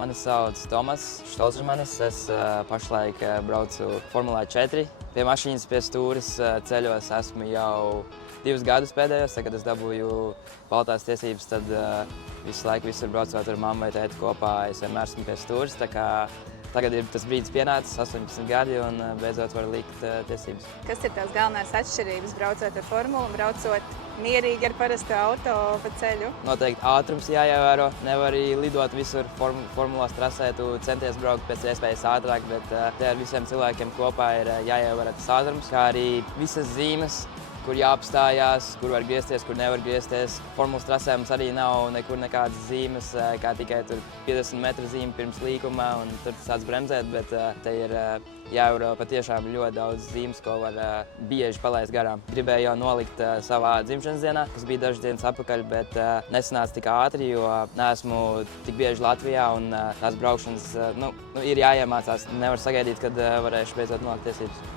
Mani sauc Tomas Štolzmanis. Es pašlaik braucu Formulā 4. Pie mašīnas pie stūres ceļos esmu jau 2 gadus pēdējos. Kad es dabūju baltās tiesības, tad visu laiku visur braucot ar mammu vai tēti kopā, es vienmēr esmu pie stūres. Tagad ir tas brīdis pienācis, 18 gadi, un beidzot var likt tiesības. Kas ir tās galvenās atšķirības braucot ar formulu un braucot mierīgi ar parastu auto pa ceļu? Noteikti ātrums jāievēro. Nevar arī lidot visur formulās trasē. Tu centies braukt pēc iespējas ātrāk, bet te ar visiem cilvēkiem kopā ir jāievēro tas ātrums, kā arī visas zīmes, kur jāapstājās, kur var griezties, kur nevar griezties. Formulas trasē mums arī nav nekur nekādas zīmes, kā tikai tur 50 metru zīme pirms līkuma, un tur sāc bremzēt, bet te ir jāievēro patiešām ļoti daudz zīmes, ko var bieži palaist garām. Gribēju jau nolikt savā dzimšanas dienā, kas bija dažas dienas atpakaļ, bet nesanāca tik ātri, jo neesmu tik bieži Latvijā, un tās braukšanas ir jāiemācās. Nevar sagaidīt, kad varēšu beidzot nolikt tiesības.